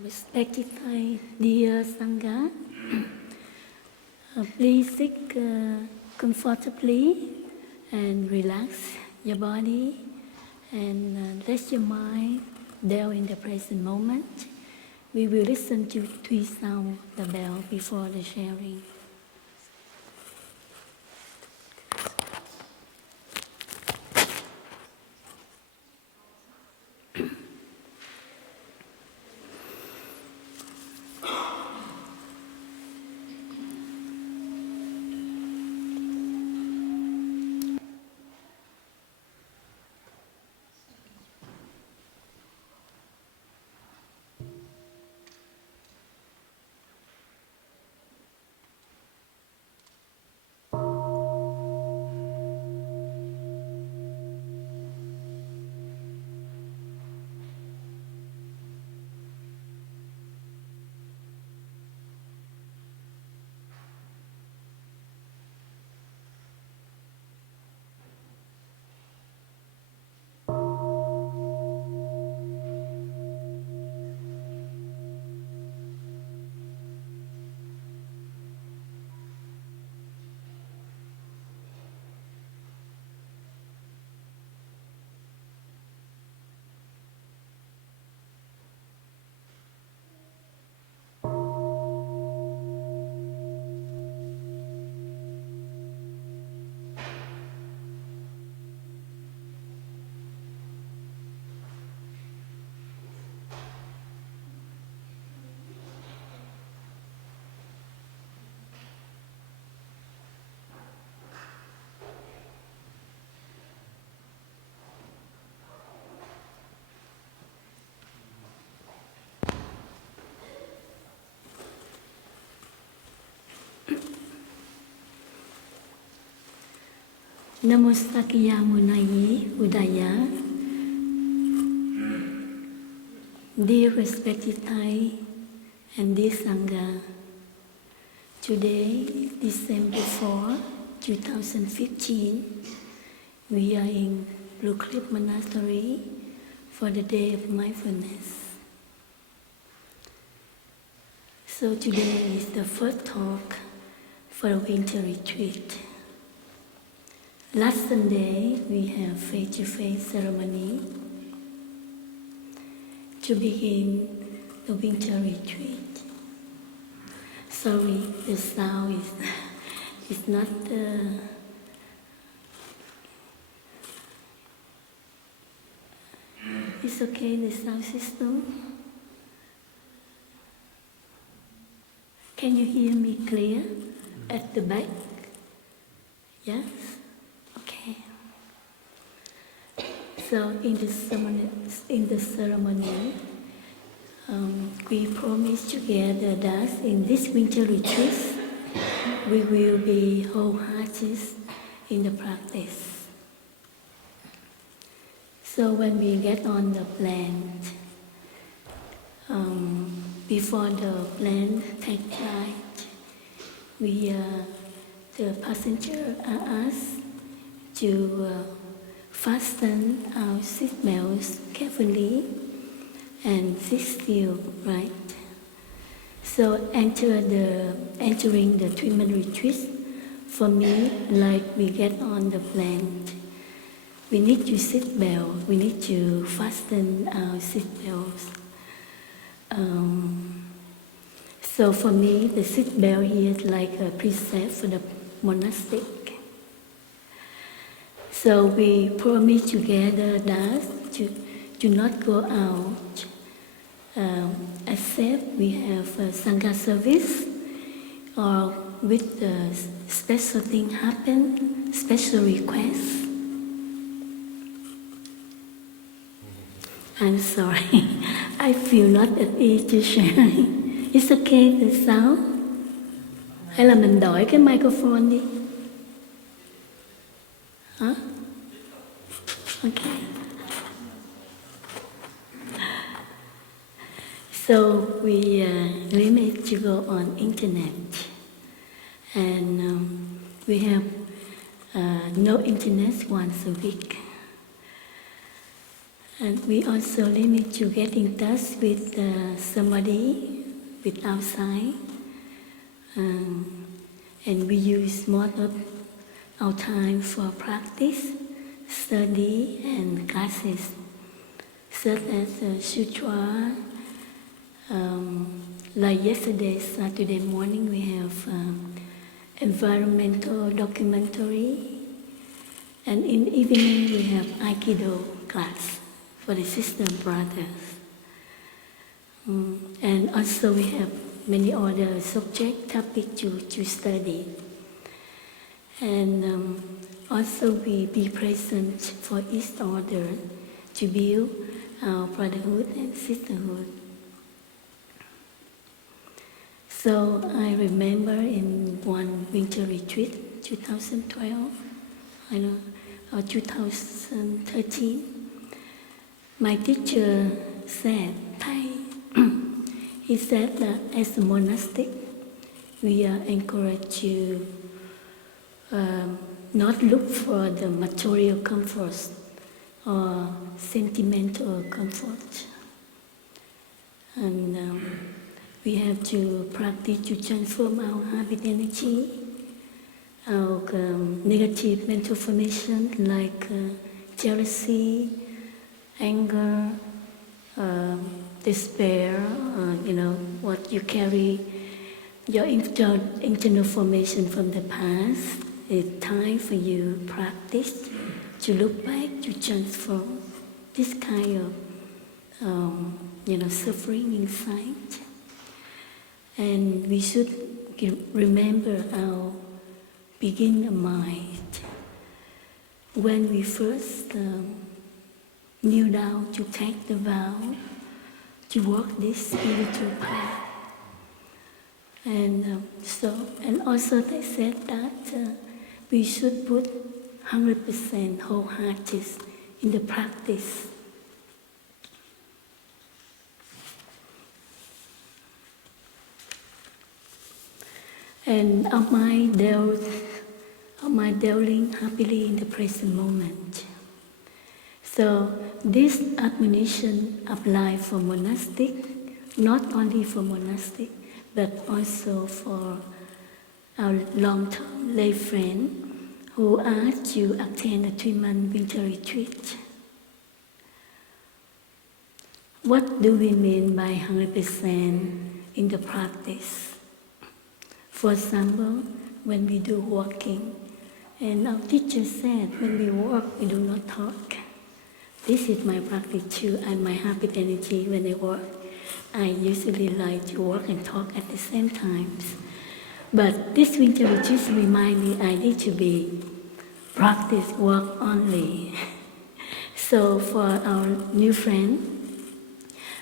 Respected Thai, dear Sangha, please sit comfortably and relax your body and let your mind delve in the present moment. We will listen to three sounds of the bell before the sharing. Namo Sakyamunaya Buddhaya. Dear respected Thai and dear Sangha, today, December 4, 2015, we are in Blue Cliff Monastery for the Day of Mindfulness. So today is the first talk for a winter retreat. Last Sunday, we have face-to-face ceremony to begin the winter retreat. Sorry, the sound is not it's okay, the sound system. Can you hear me clear at the back? Yes? Okay. So in the ceremony, we promise together that in this winter retreat, we will be wholehearted in the practice. So when we get on the plane, before the plane takes flight, the passenger are asked to fasten our seatbelts carefully and sit still, right? So entering the treatment retreat, for me, like we get on the plane, we need to seatbelt, we need to fasten our seatbelts. So for me, the seatbelt here is like a precept for the monastic. So we promise together that to not go out except we have a Sangha service or with the special thing happen, special request. I'm sorry, I feel not at ease to share. It's okay, the sound? Hay là mình đổi cái microphone đi? Hả? Okay. So we limit to go on internet, and we have no internet once a week. And we also limit to get in touch with somebody, with outside. And we use most of our time for practice, study, and classes, such as Sr.Hoa. Like yesterday, Saturday morning, we have environmental documentary, and in the evening we have Aikido class for the sister brothers. And also we have many other subject topics to study. And also we be present for each other to build our brotherhood and sisterhood. So I remember in one winter retreat, 2012, or 2013, my teacher said, he said that as a monastic, we are encouraged to not look for the material comforts or sentimental comfort. And we have to practice to transform our habit energy, our negative mental formation like jealousy, anger, despair, what you carry, your internal formation from the past. It's time for you to practice to look back, to transform this kind of suffering inside. And we should remember our beginner mind. When we first kneel down to take the vow, to walk this spiritual path. And also they said that we should put 100% wholehearted in the practice. And our mind dwelling happily in the present moment. So this admonition applies for monastic, not only for monastic, but also for our long-term lay friend who asked to attend a 3-month winter retreat. What do we mean by 100% in the practice? For example, when we do walking, and our teacher said, when we walk, we do not talk. This is my practice too, and my habit energy when I walk. I usually like to walk and talk at the same time. But this winter retreat reminds me I need to be practice walk only. So for our new friend,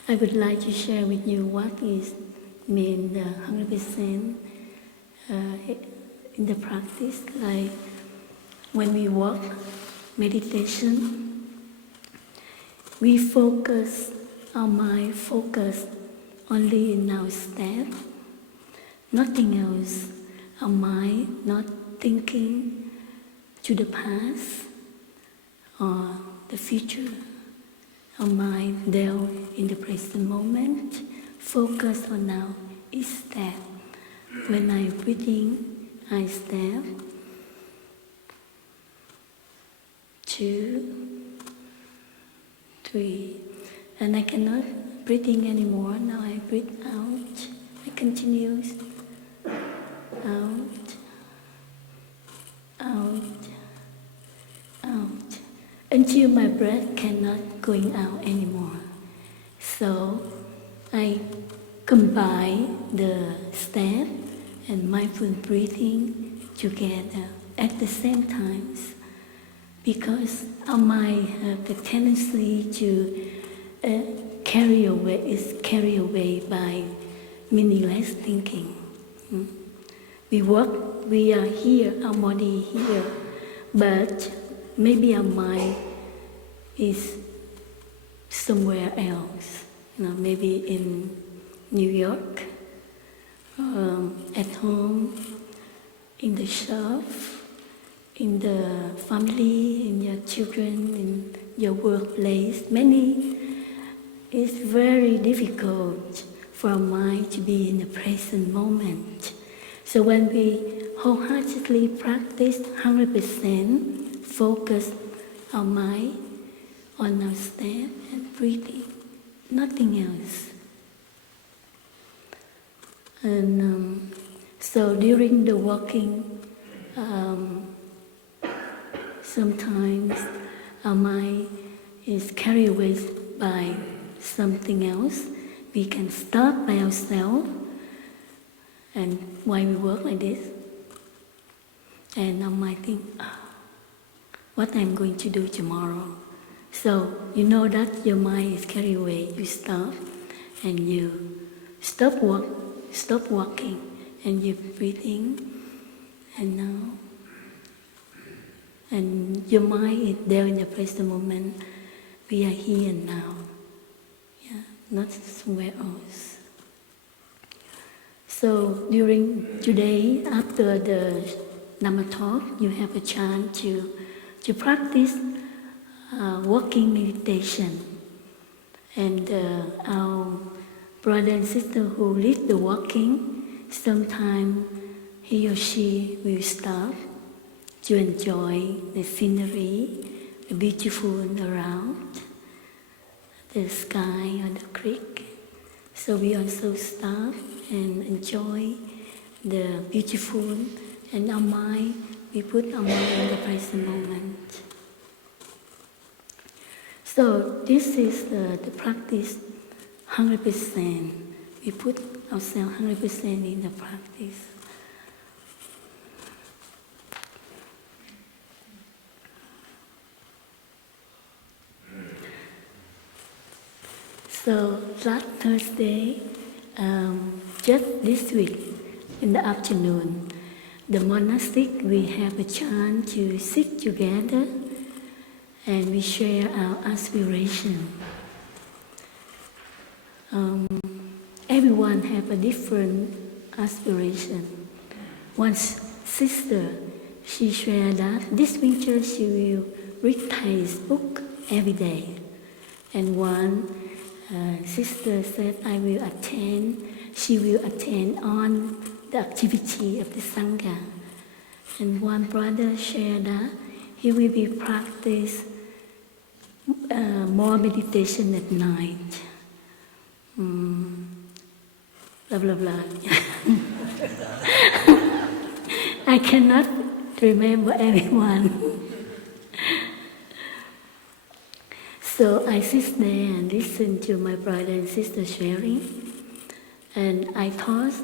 I would like to share with you what is mean 100% in the practice. Like when we walk, meditation, we focus, our mind focus only in our step, nothing else. Our mind not thinking to the past or the future. Our mind there in the present moment, focus on now each step. When I'm breathing, I step 2, 3, and I cannot breathing anymore. Now I breathe out. I continue out, out, out, until my breath cannot going out anymore. So I combine the step and mindful breathing together at the same time, because our mind has the tendency to carry away by meaningless thinking. We work, we are here, our body here, but maybe our mind is somewhere else. Maybe in New York, at home, in the shop, in the family, in your children, in your workplace. It's very difficult for our mind to be in the present moment. So when we wholeheartedly practice 100%, focus our mind on our step and breathing, nothing else. And so during the walking, sometimes our mind is carried away by something else. We can stop by ourselves, and while we work like this, and our mind think, what I'm going to do tomorrow. So you know that your mind is carried away. You stop, and you stop walking, and you breathing, and now, and your mind is there in the present moment. We are here and now, not somewhere else. So during today, after the Nama talk, you have a chance to practice walking meditation. And our brother and sister who lead the walking, sometime he or she will stop to enjoy the scenery, the beautiful around, the sky or the creek. So we also stop and enjoy the beautiful, and our mind, we put our mind in the present moment. So this is the practice 100%. We put ourselves 100% in the practice. So last Thursday, just this week, in the afternoon, the monastic, we have a chance to sit together and we share our aspirations. Everyone have a different aspiration. One sister, she shared that this winter she will read Thai's book every day. And one sister said, she will attend on the activity of the Sangha. And one brother shared that he will be practice more meditation at night. Blah, blah, blah. I cannot remember everyone. So I sit there and listen to my brother and sister sharing, and I thought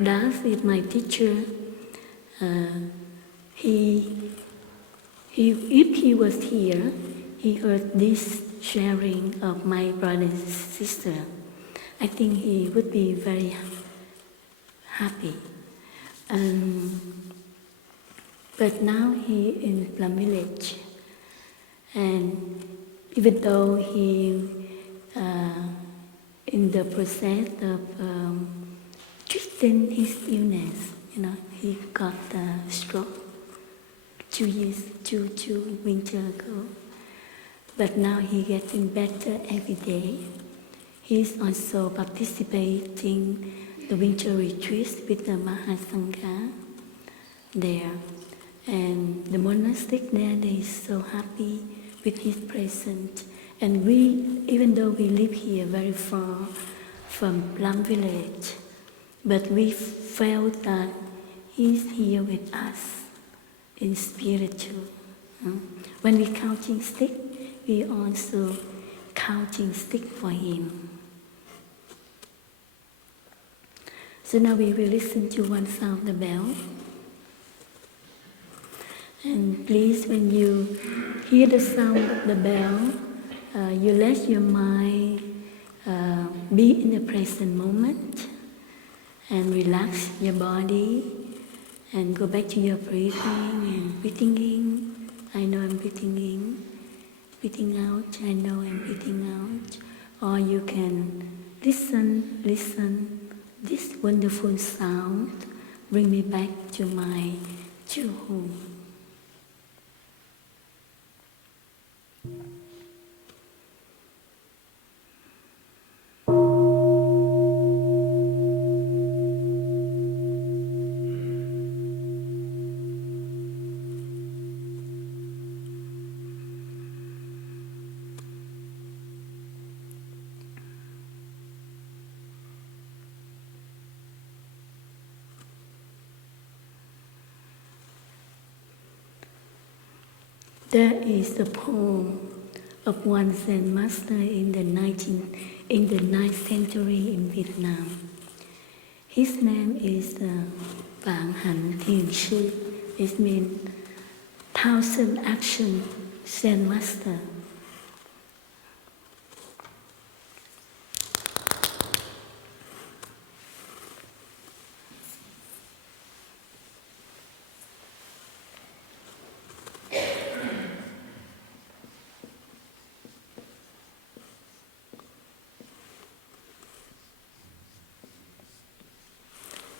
Das is my teacher. If he was here, he heard this sharing of my brother and sister. I think he would be very happy. But now he in Plum village, and even though he in the process of treating his illness, he got a stroke 2 winter ago. But now he getting better every day. He's also participating the winter retreats with the Mahasangha there. And the monastic there, they is so happy with his presence. And we, even though we live here very far from Plum village, but we felt that he's here with us in spirit too. When we counting stick, we also counting stick for him. So now we will listen to one sound, the bell. And please, when you hear the sound of the bell, you let your mind be in the present moment and relax your body and go back to your breathing and breathing in. I know I'm breathing in. Breathing out, I know I'm breathing out. Or you can listen, this wonderful sound, bring me back to to whom? There is the poem of one Zen master in the 9th century in Vietnam. His name is Vạn Hạnh Thiền Sư. It means 1,000 action Zen master.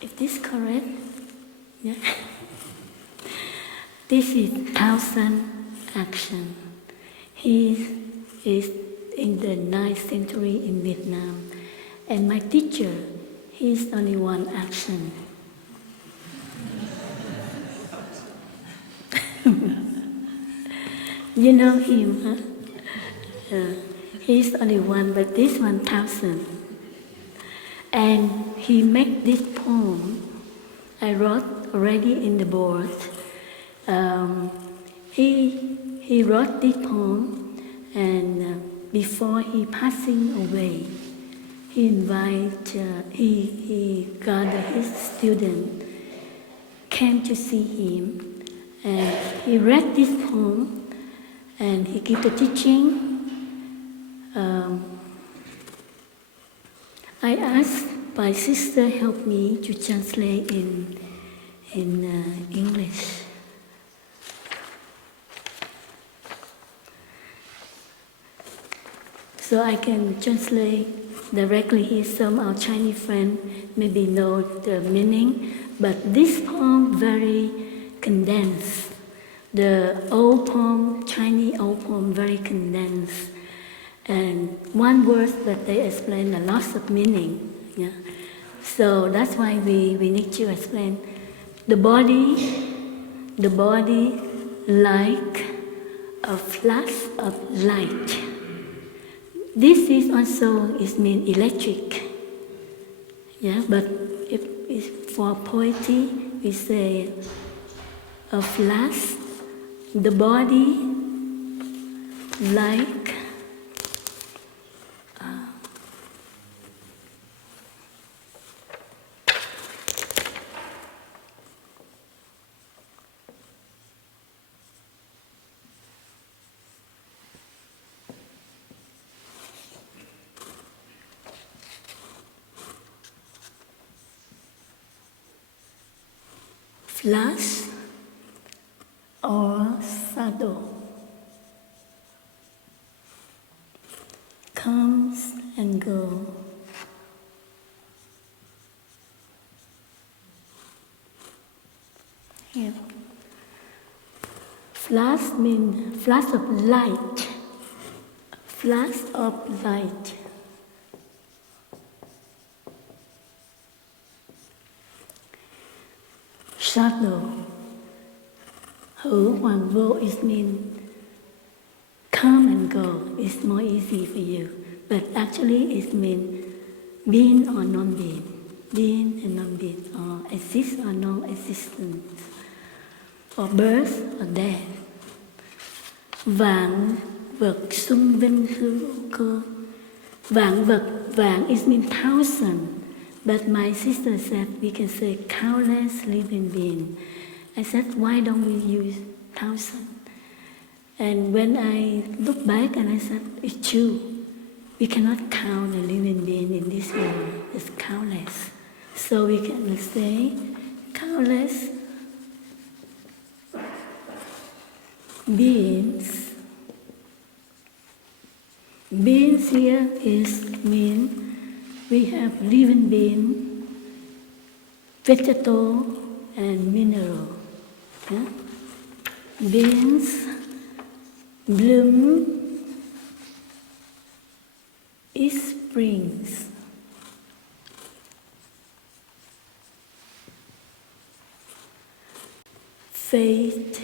Is this correct? Yeah. This is 1,000 action. He is in the 9th century in Vietnam. And my teacher, he is only one action. You know him, huh? He's only one, but this 1,000. And he made this poem. I wrote already in the board. He wrote this poem, and before he passing away, he gathered his student came to see him, and he read this poem, and he gave the teaching. I asked my sister help me to translate in English. So I can translate directly here. Some of our Chinese friends maybe know the meaning, but this poem very condensed. The old poem, Chinese old poem, very condensed. And one word that they explain a lot of meaning. Yeah. So that's why we need to explain the body like a flash of light. This is also mean electric. Yeah, but if it's for poetry, we say a flash, the body like flash or shadow comes and goes. Here. Flash means flash of light. Flash of light. Shadow. Hữu hoàng vô is mean come and go. It's more easy for you. But actually it means being or non-being. Being and non-being. Or exist or non-existence. Or birth or death. Vạn vật xung vinh hữu cơ. Vạn vật, vạn is mean 1,000. But my sister said we can say countless living beings. I said, why don't we use 1,000? And when I look back and I said, it's true. We cannot count a living being in this world. It's countless. So we can say countless beings. Beings here mean we have living being, vegetal and mineral. Yeah? Beans bloom is springs. Fate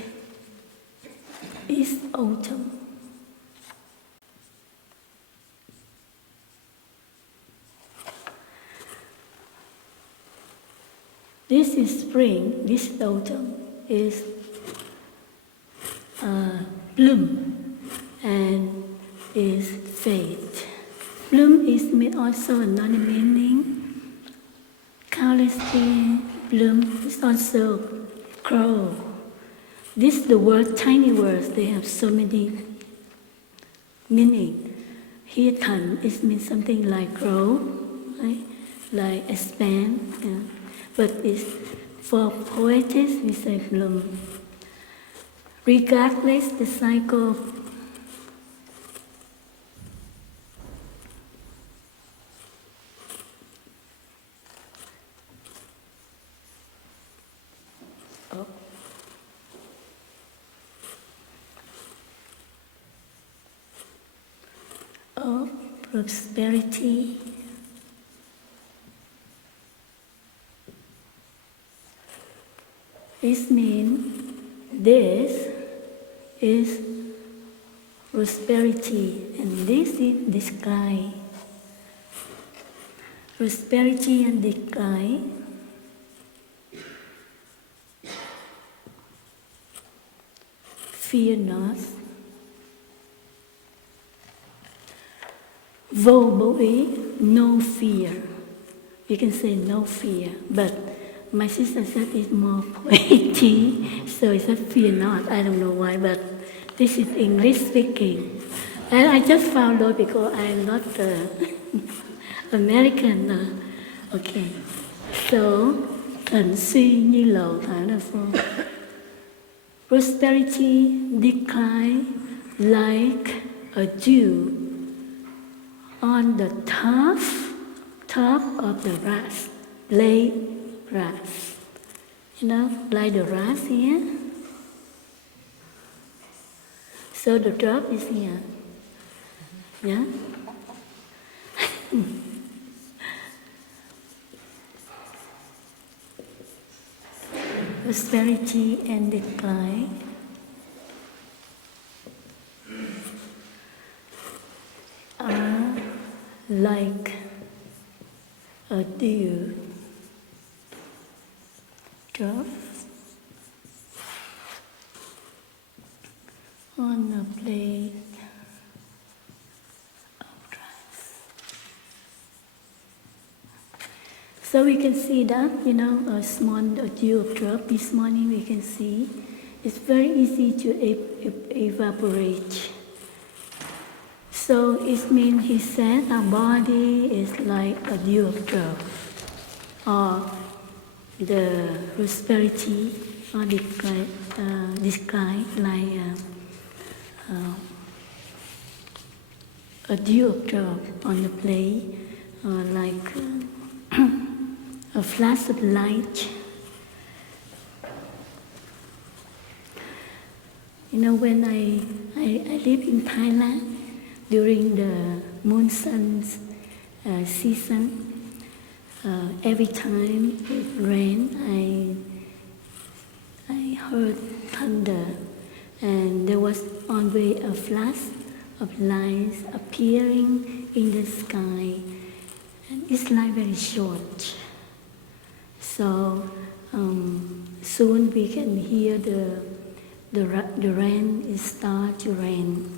is autumn. This is spring, this is autumn, is bloom and is fate. Bloom is also another meaning. Carelessly, bloom is also grow. This the word, tiny words, they have so many meaning. Here, tan, it means something like grow, right? Like expand. Yeah. But it's, for poets, we say bloom. Regardless the cycle of prosperity, it means this is prosperity and this is the sky. Prosperity and decline. Fear not. Vô bố ý, no fear. You can say no fear, but my sister said it's more poetic, so it's a fear not. I don't know why, but this is English speaking. And I just found out because I'm not American. Okay, so thần suy như lầu thả là phong. Prosperity decline like a dew on the top of the grass, blade grass. You know, like the grass here. So the drop is here. Yeah? Prosperity and decline. Are like a dew drop on a blade of grass. So we can see that, you know, a dew drop this morning we can see. It's very easy to evaporate. So it means he said our body is like a dew drop, or the prosperity or decline like a dew drop on the plate, or like a flash of light. You know, when I live in Thailand, during the monsoon season, every time it rained, I heard thunder, and there was always a flash of lights appearing in the sky, and it's like very short. So soon we can hear the rain is start to rain.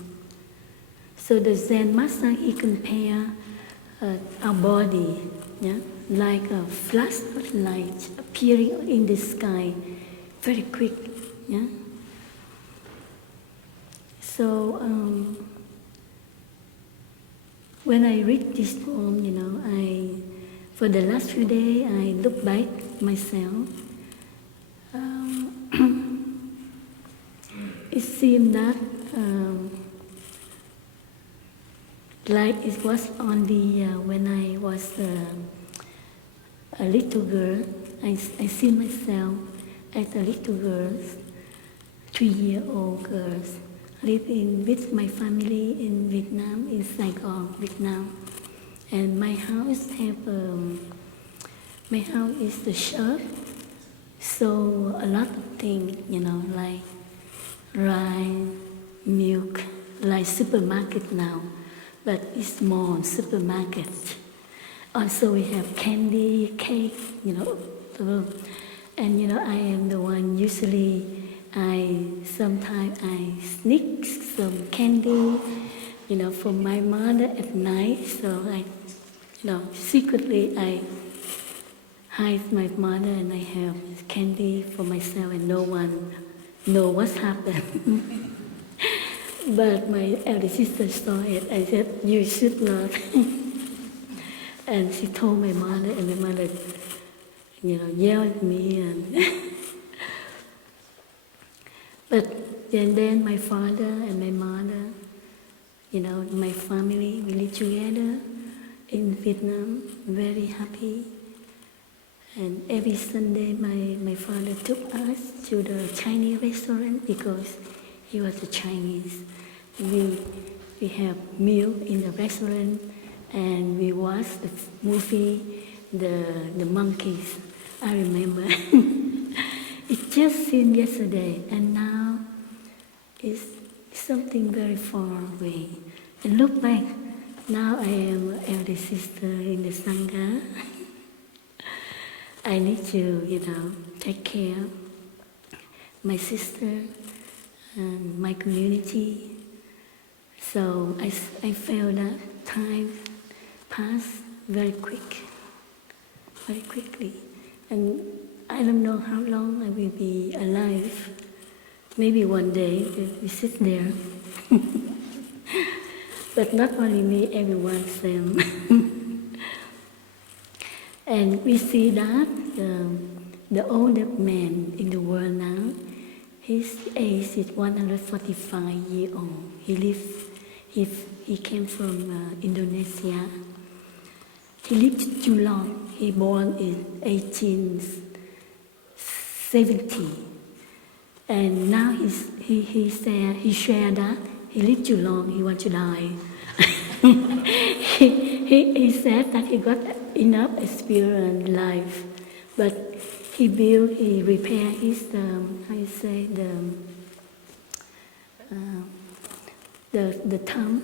So the Zen master, he compare our body, yeah, like a flash of light appearing in the sky, very quick, yeah. So when I read this poem, you know, for the last few days, I look back myself. It seemed that like it was only when I was a little girl. I see myself as a little girl 3-year-old girls live with my family in Vietnam, in Saigon, Vietnam. And my house is the shop, so a lot of things, like rice, milk, like supermarket now, but it's small supermarket. Also we have candy, cake, and I am the one usually sometimes I sneak some candy, from my mother at night. So secretly I hide my mother and I have candy for myself and no one know what's happened. But my elder sister saw it. I said, you should not. And she told my mother, and my mother, yelled at me. But then my father and my mother, my family, we live together in Vietnam, very happy. And every Sunday, my father took us to the Chinese restaurant because he was a Chinese. We have meal in the restaurant, and we watch the movie, the monkeys. I remember. It just seemed yesterday, and now it's something very far away. And look back, now I am an elder sister in the Sangha. I need to, take care of my sister and my community. So I feel that time passed very quickly. And I don't know how long I will be alive. Maybe one day we sit there. But not only me, everyone same. And we see that the oldest man in the world now, his age is 145 years old. He came from Indonesia. He lived too long. He born in 1870. And now he shared that he lived too long, he wants to die. he said that he got enough experience in life, but he repaired his the tomb,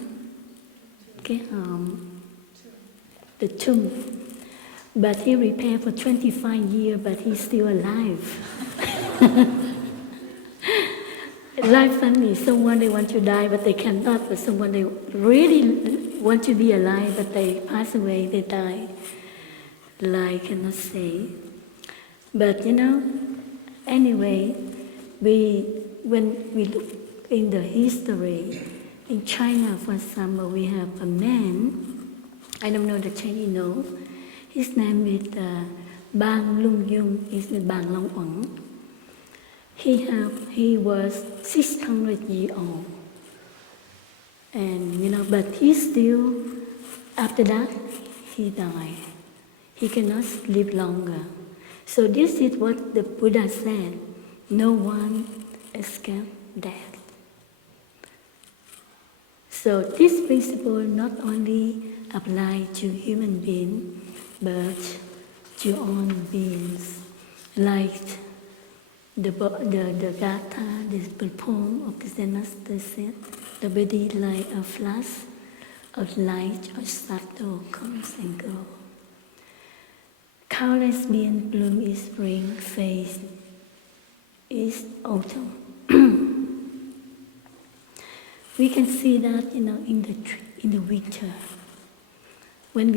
the tomb. But he repaired for 25 years, but he's still alive. Life funny, someone they want to die, but they cannot, but someone they really want to be alive, but they pass away, they die. Lie cannot say. But anyway, when we look in the history, in China, for example, we have a man, I don't know the Chinese know, his name is Bang Lung Yung, he's the Bang Long Wang. He was 600 years old. And, but he still, after that, he died. He cannot live longer. So this is what the Buddha said, no one escapes death. So this principle not only applies to human beings, but to all beings, like the Gatha, the poem of the Zen master said, the body like a flash of light or shadow comes and goes. Countless beings bloom in spring, fade is autumn. We can see that, in the winter. In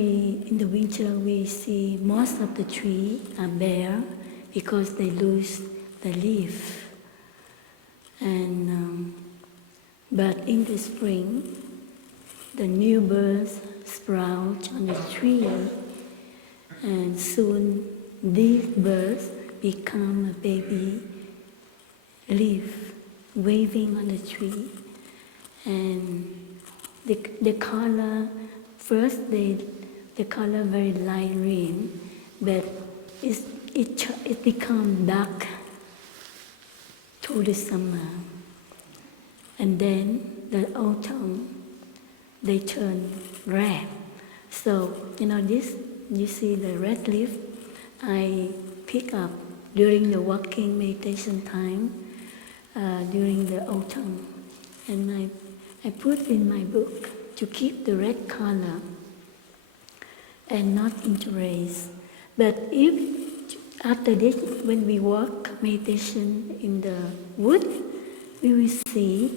the winter, we see most of the trees are bare because they lose the leaf. And but in the spring, the new birds sprout on the tree, and soon these birds become a baby leaf waving on the tree. And the color, first the color very light green, but it becomes dark to the summer. And then the autumn, they turn red. So, this, you see the red leaf, I pick up during the walking meditation time, during the autumn. And I put in my book to keep the red color and not erase. But if after this, when we walk meditation in the wood, we will see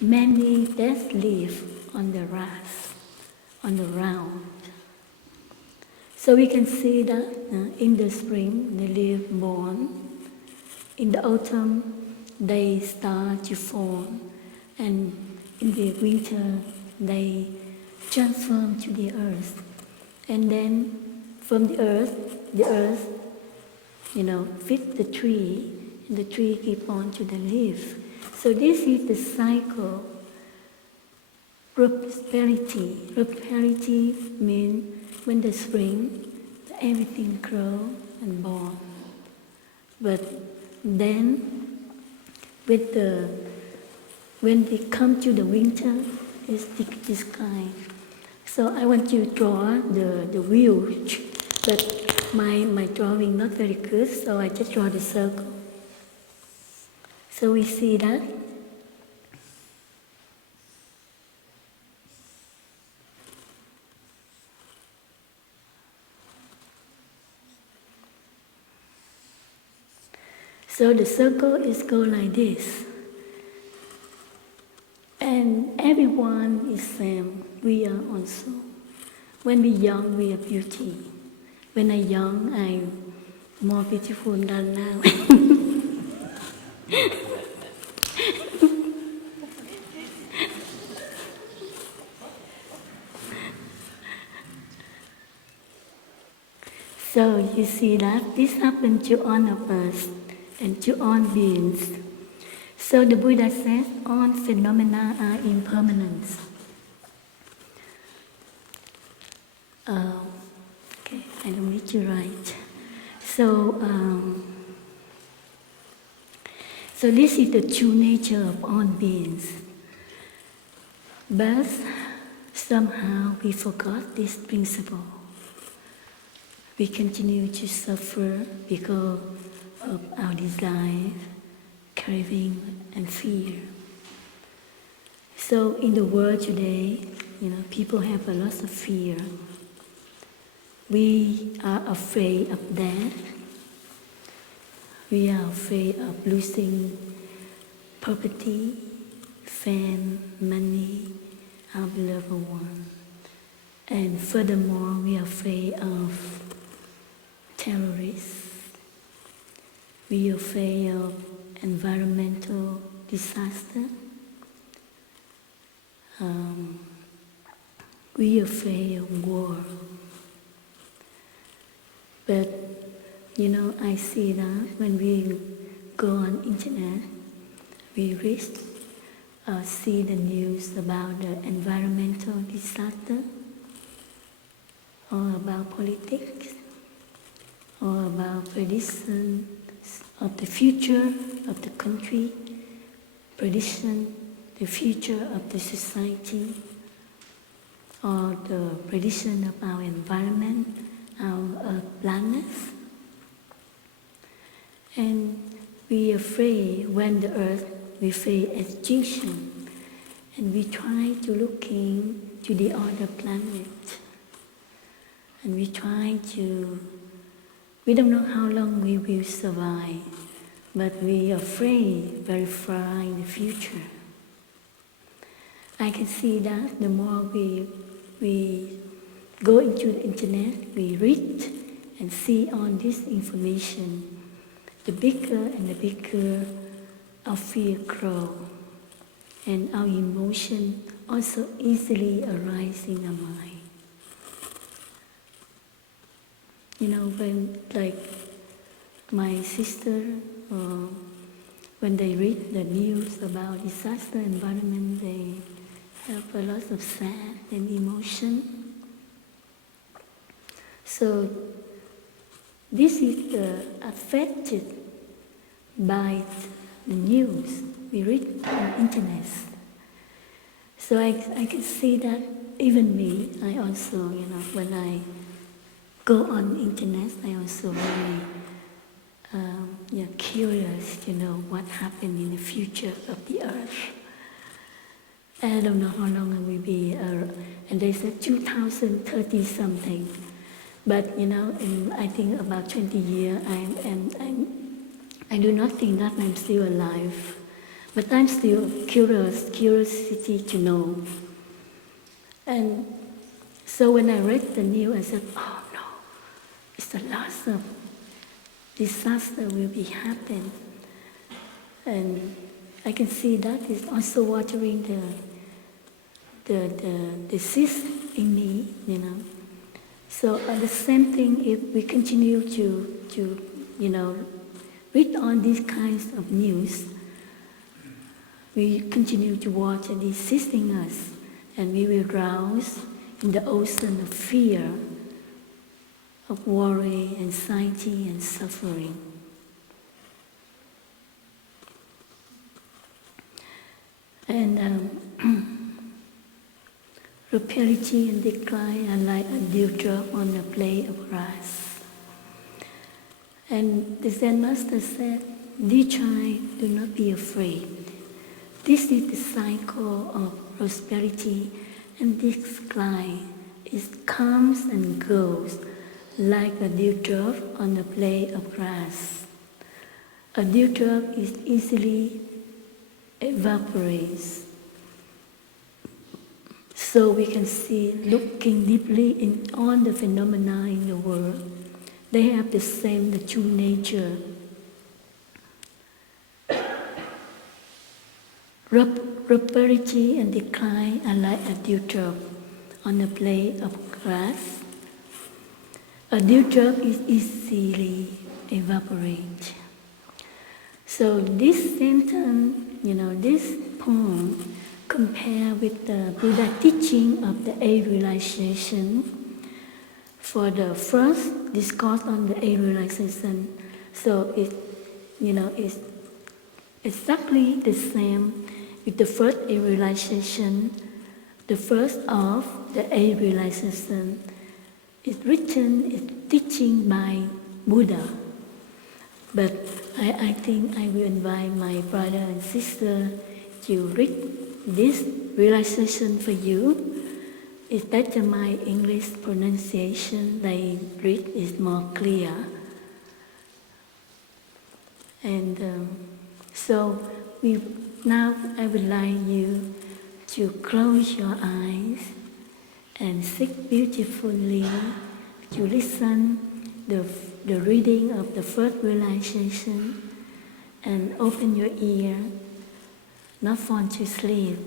many dead leaves on the grass, on the ground. So we can see that in the spring, the leaves born. In the autumn, they start to form. And in the winter, they transform to the earth. And then from the earth, feed the tree, and the tree keep on to the leaf. So this is the cycle. Prosperity. Prosperity means when the spring, everything grow and born. But then, when they come to the winter, it's this kind. So I want to draw the wheel, but my drawing not very good, so I just draw the circle. So we see that. So the circle is go like this. And everyone is same. We are also. When we young, we are beauty. When I young, I'm more beautiful than now. So you see that this happened to all of us and to all beings. So the Buddha says all phenomena are impermanent. Okay, I don't need to write. So this is the true nature of all beings. But somehow we forgot this principle. We continue to suffer because of our desire, craving, and fear. So in the world today, people have a lot of fear. We are afraid of death. We are afraid of losing property, fame, money, our beloved one. And furthermore, we are afraid of terrorists. We are afraid of environmental disaster. We are afraid of war. But, I see that when we go on internet, we read, see the news about the environmental disaster, or about politics, or about prediction of the future of the country, prediction the future of the society, or the prediction of our environment, our planet. And we are afraid when the earth will face extinction, and we try to look into the other planet, and we don't know how long we will survive, but we are afraid very far in the future. I can see that the more we go into the internet, we read and see all this information, the bigger and the bigger our fear grow, and our emotion also easily arise in our mind. When, like my sister, when they read the news about disaster environment, they have a lot of sad and emotion. So this is affected by the news, we read on internet. So I can see that even me, I also, when I go on internet, I also very curious to know what happened in the future of the earth. I don't know how long it will be, and they said 2030 something. But in I think about 20 years, I do not think that I'm still alive. But I'm still curiosity to know. And so when I read the news, I said, oh no, it's the last of disaster will be happen. And I can see that is also watering the seeds in me, So the same thing, if we continue to read on these kinds of news, we continue to watch and assisting us, and we will drown in the ocean of fear, of worry, anxiety, and suffering. And prosperity and decline are like a dewdrop on a blade of grass. And the Zen master said, "Dear child, do not be afraid. This is the cycle of prosperity and decline. It comes and goes like a dewdrop on a blade of grass. A dewdrop is easily evaporates. So we can see, looking deeply in all the phenomena in the world, they have the same, the true nature. Prosperity and decline are like a dewdrop on a blade of grass. A dewdrop is easily evaporate. So this sentence, this poem compare with the Buddha teaching of the eight realization. For the first discourse on the eight realization, so it's exactly the same with the first eight realization. The first of the eight realization is written, is teaching by Buddha. But I think I will invite my brother and sister to read this realization for you. It's better my English pronunciation they read is more clear. And so now I would like you to close your eyes and sit beautifully to listen the reading of the first realization, and open your ear, not fall to sleep.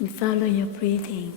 And follow your breathing.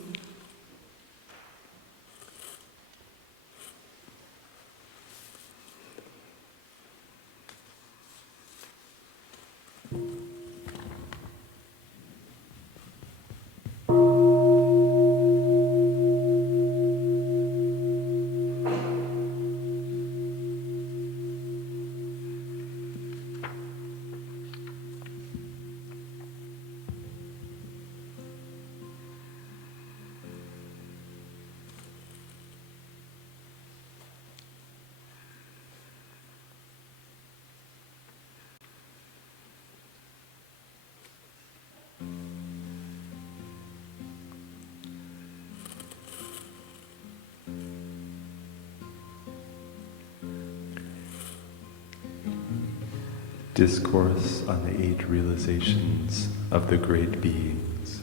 Discourse on the eight realizations of the great beings.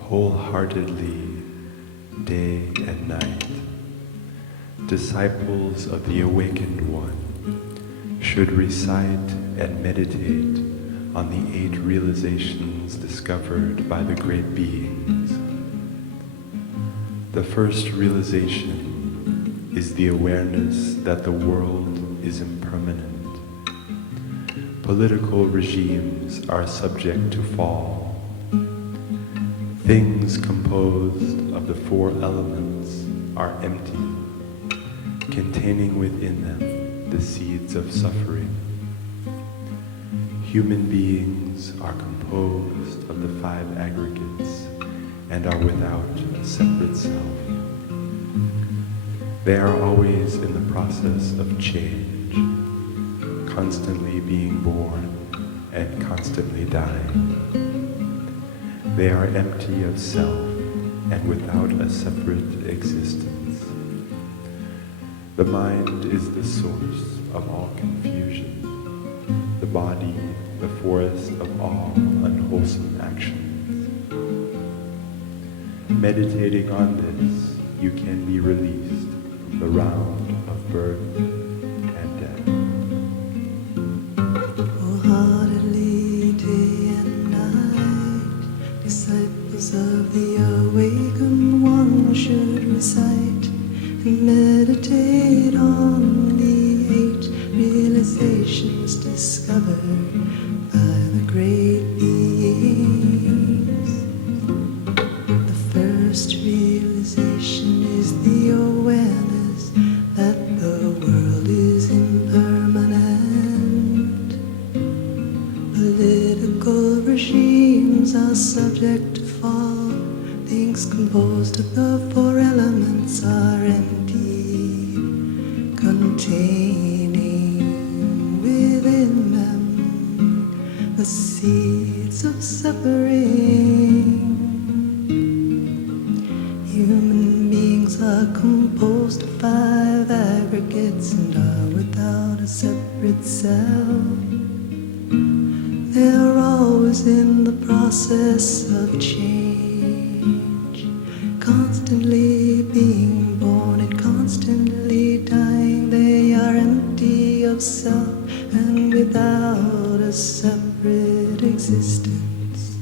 Wholeheartedly, day and night, disciples of the Awakened One should recite and meditate on the eight realizations discovered by the great beings. The first realization is the awareness that the world is impermanent. Political regimes are subject to fall. Things composed of the four elements are empty, containing within them the seeds of suffering. Human beings are composed of the five aggregates and are without a separate self. They are always in the process of change, constantly being born and constantly dying. They are empty of self and without a separate existence. The mind is the source of all confusion, the body the forest of all unwholesome actions. Meditating on this, you can be released from the round of birth and death. Wholeheartedly, day and night, disciples of the awakened one should recite and meditate on the 8 realizations discovered by the great beings. The first realization is the awareness that the world is impermanent. Political regimes are subject to fall. Things composed of the 4 elements are empty, containing within them the seeds of suffering. Human beings are composed of 5 aggregates and are without a separate self. They are always in the process of change, constantly being born and constantly dying. They are empty of self and without a separate existence.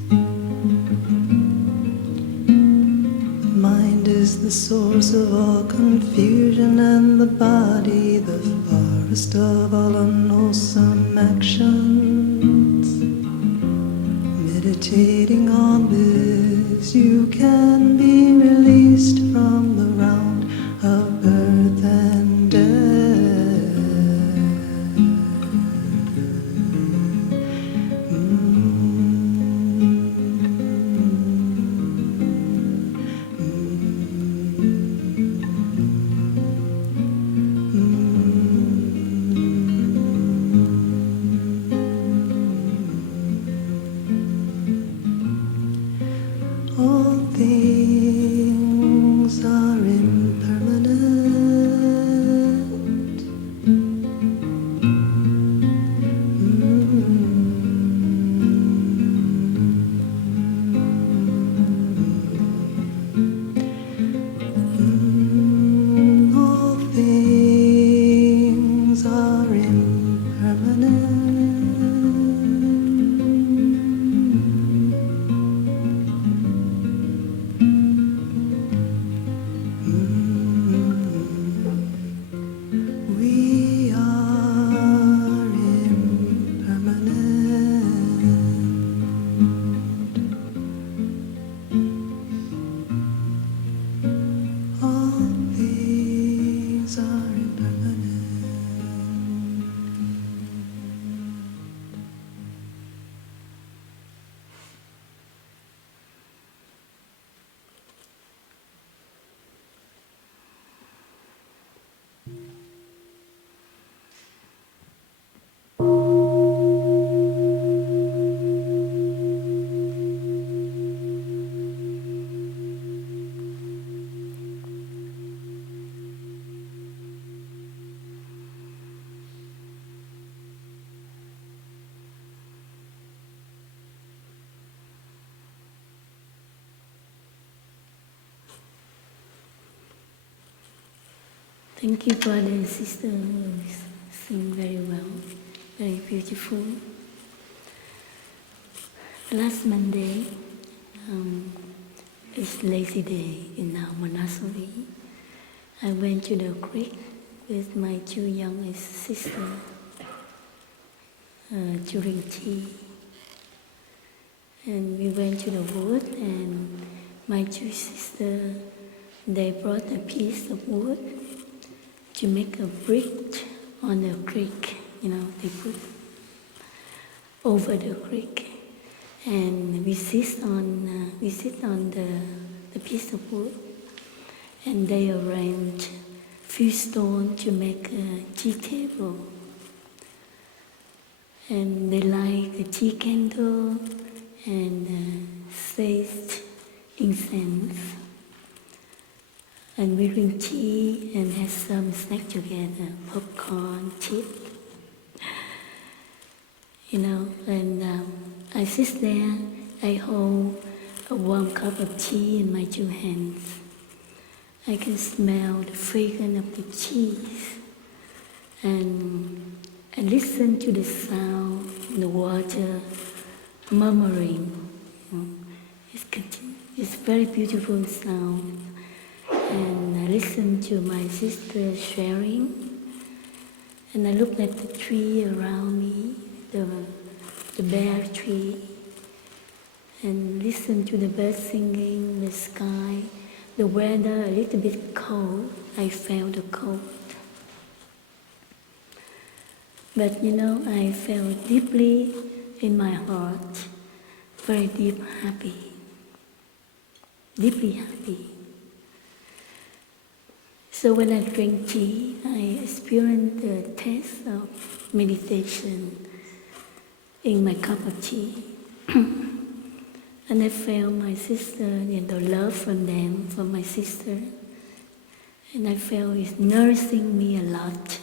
The mind is the source of all confusion, and the body the forest of all unwholesome actions. Meditating on this, you can be released from the round of birth and death. All things are impermanent. All things are impermanent. We are impermanent. All things are impermanent. Thank you, brother and sister, who sing very well, very beautiful. Last Monday is lazy day in our monastery. I went to the creek with my 2 youngest sisters during tea. And we went to the wood and my two sisters, they brought a piece of wood to make a bridge on the creek. They put over the creek, and we sit on the piece of wood, and they arrange few stones to make a tea table, and they light the tea candle and sage incense, and we drink tea and have some snack together, popcorn, chips. And I sit there, I hold a warm cup of tea in my two hands. I can smell the fragrance of the cheese, and I listen to the sound, the water murmuring. It's very beautiful sound. And I listen to my sister sharing, and I look at the tree around me, the bare tree, and listen to the birds singing, the sky, the weather a little bit cold. I felt the cold. But I felt deeply in my heart, very deeply happy. So when I drink tea, I experience the taste of meditation in my cup of tea. And I felt my sister, love from them, from my sister. And I felt it's nourishing me a lot.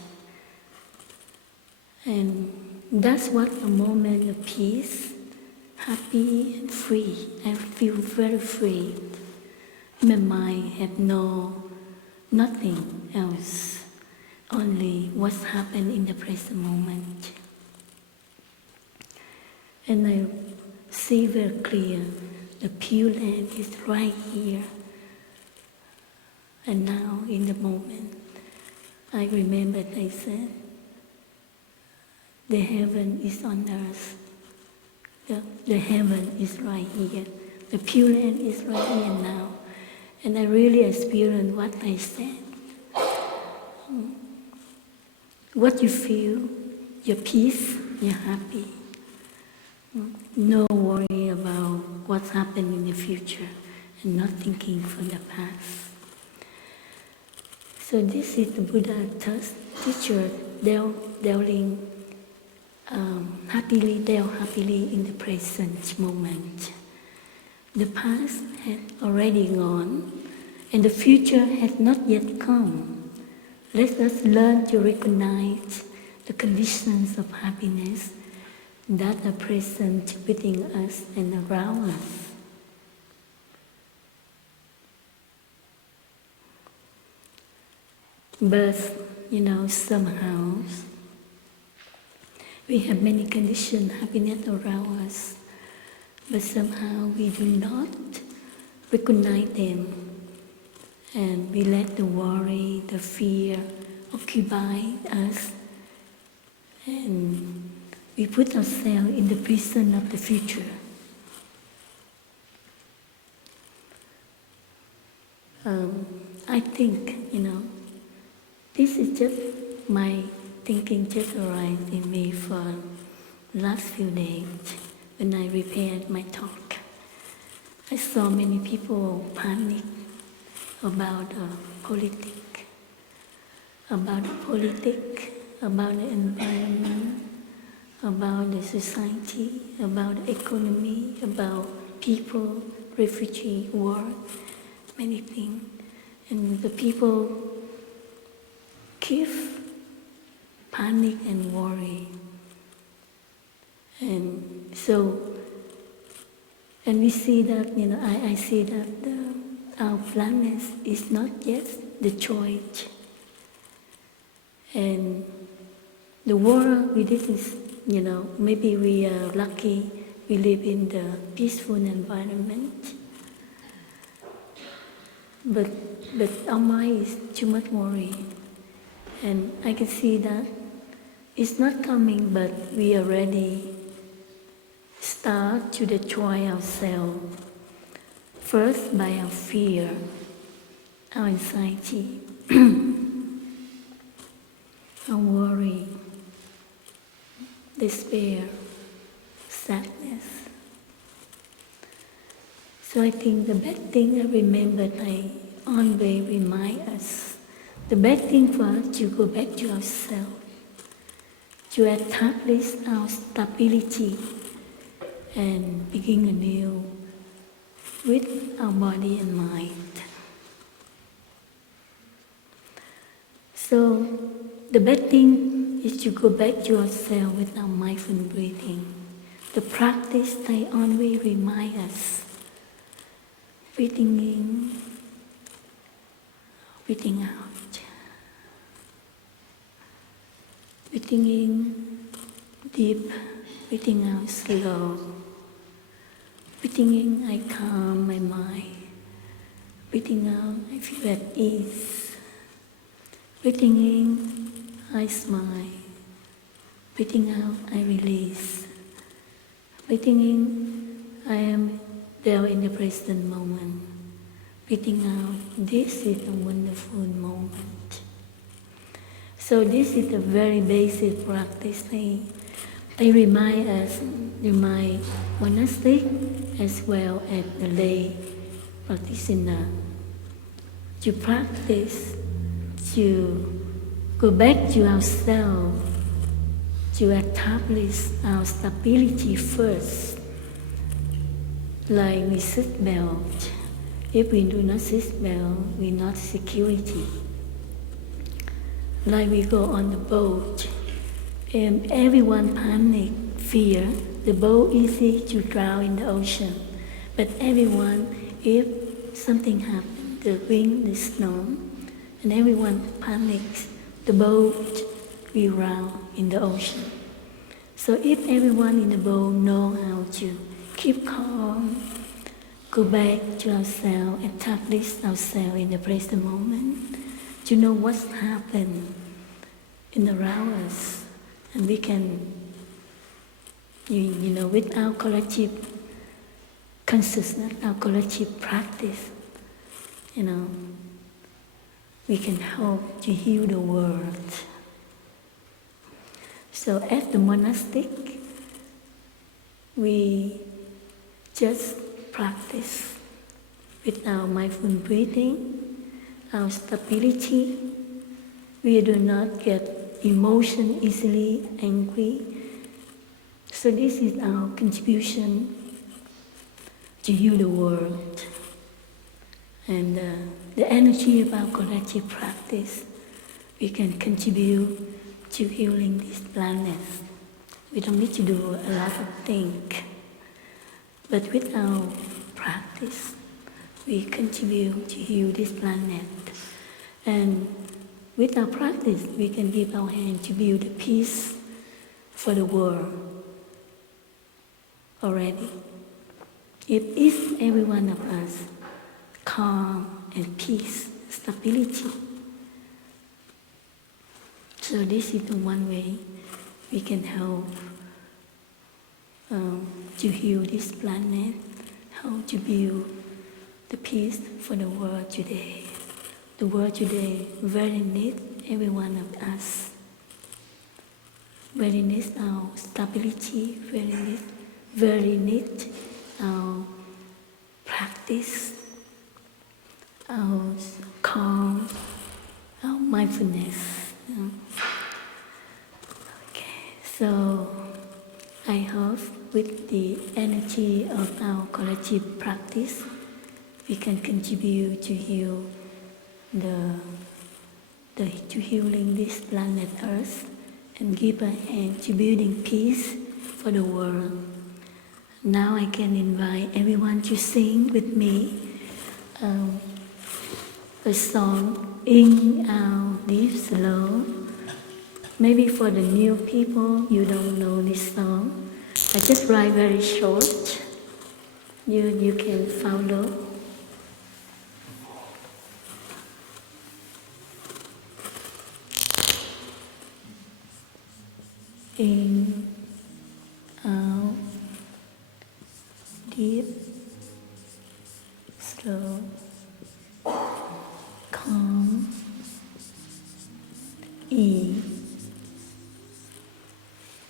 And that's what a moment of peace, happy and free. I feel very free. My mind had nothing else, only what's happened in the present moment. And I see very clear, the Pure Land is right here. And now, in the moment, I remembered I said, the heaven is on earth. The heaven is right here. The Pure Land is right here now. And I really experienced what I said. What you feel, you're peace, you're happy. No worry about what's happened in the future and not thinking from the past. So this is the Buddha teacher delving happily in the present moment. The past had already gone, and the future has not yet come. Let us learn to recognize the conditions of happiness that are present within us and around us. But, somehow, we have many conditions of happiness around us, but somehow we do not recognize them, and we let the worry, the fear occupy us, and we put ourselves in the prison of the future. I think, this is just my thinking just arised in me for last few days when I prepared my talk. I saw many people panic about politics, about the environment, about the society, about the economy, about people, refugee, war, many things. And the people keep panic and worry. And we see that, I see that our planet is not yet the choice. And the world we live is, maybe we are lucky, we live in the peaceful environment. But our mind is too much worry. And I can see that it's not coming, but we already start to destroy ourselves First, by our fear, our anxiety, our worry, despair, sadness. So I think the best thing I remember, I always remind us, the best thing for us to go back to ourselves, to establish our stability and begin anew with our body and mind. So the best thing is to go back to ourselves with our mindful breathing. The practice they always remind us, breathing in, breathing out. Breathing in deep, breathing out slow. Breathing in, I calm my mind. Breathing out, I feel at ease. Breathing in, I smile. Breathing out, I release. Breathing in, I am there in the present moment. Breathing out, this is a wonderful moment. So this is a very basic practice. They remind us, remind monastic as well as the lay practitioner to practice, to go back to ourselves, to establish our stability first. Like we sit belt. If we do not sit belt, we not security. Like we go on the boat, and everyone panic, fear, the boat easy to drown in the ocean. But everyone, if something happens, the wind, the storm, and everyone panics, the boat will drown in the ocean. So if everyone in the boat know how to keep calm, go back to ourselves, establish ourselves in the present moment, to know what's happened in around us, and we can, with our collective consciousness, our collective practice, we can help to heal the world. So as the monastic, we just practice with our mindful breathing, our stability. We do not get emotion easily angry. So this is our contribution to heal the world. And the energy of our collective practice, we can contribute to healing this planet. We don't need to do a lot of things. But with our practice, we contribute to heal this planet. And with our practice, we can give our hand to build a peace for the world already. If each every one of us calm and peace, stability. So this is the one way we can help to heal this planet, how to build the peace for the world today. The world today very needs every one of us. Very needs our stability, very needs our practice, our calm, our mindfulness. Okay, so I hope with the energy of our collective practice, we can contribute to heal to healing this planet Earth and give a hand to building peace for the world. Now I can invite everyone to sing with me a song, In, Out, Deep, Slow. Maybe for the new people, you don't know this song. I just write very short. You can follow. In, out, deep,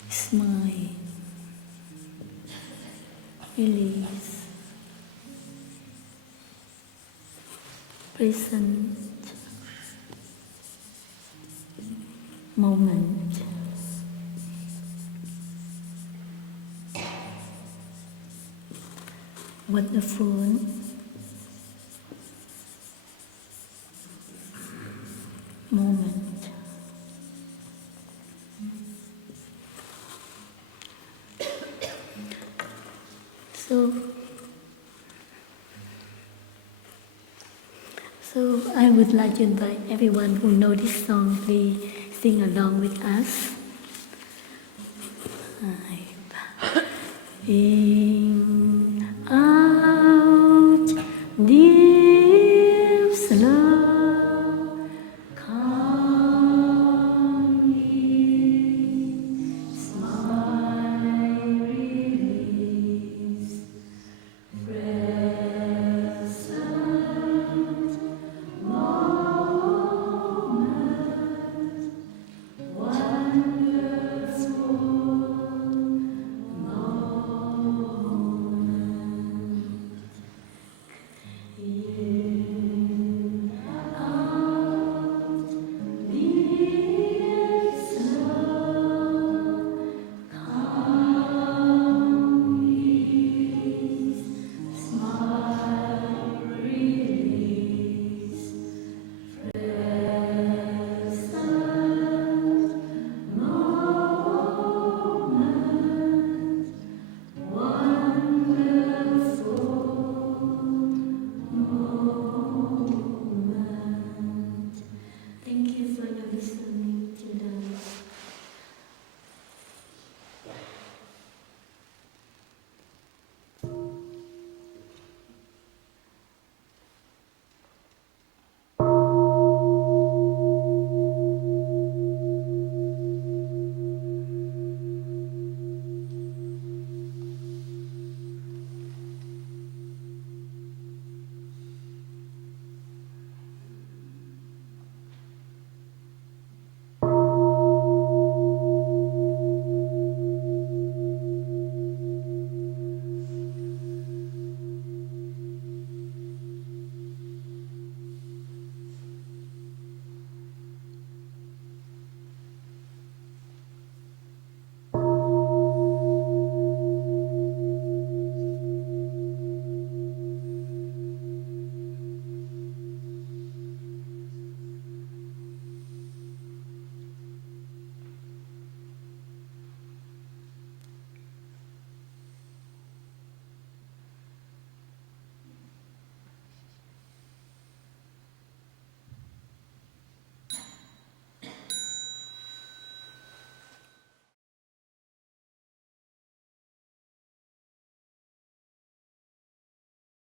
Smile, release, present moment, wonderful moment. So I would like to invite everyone who know this song, please sing along with us.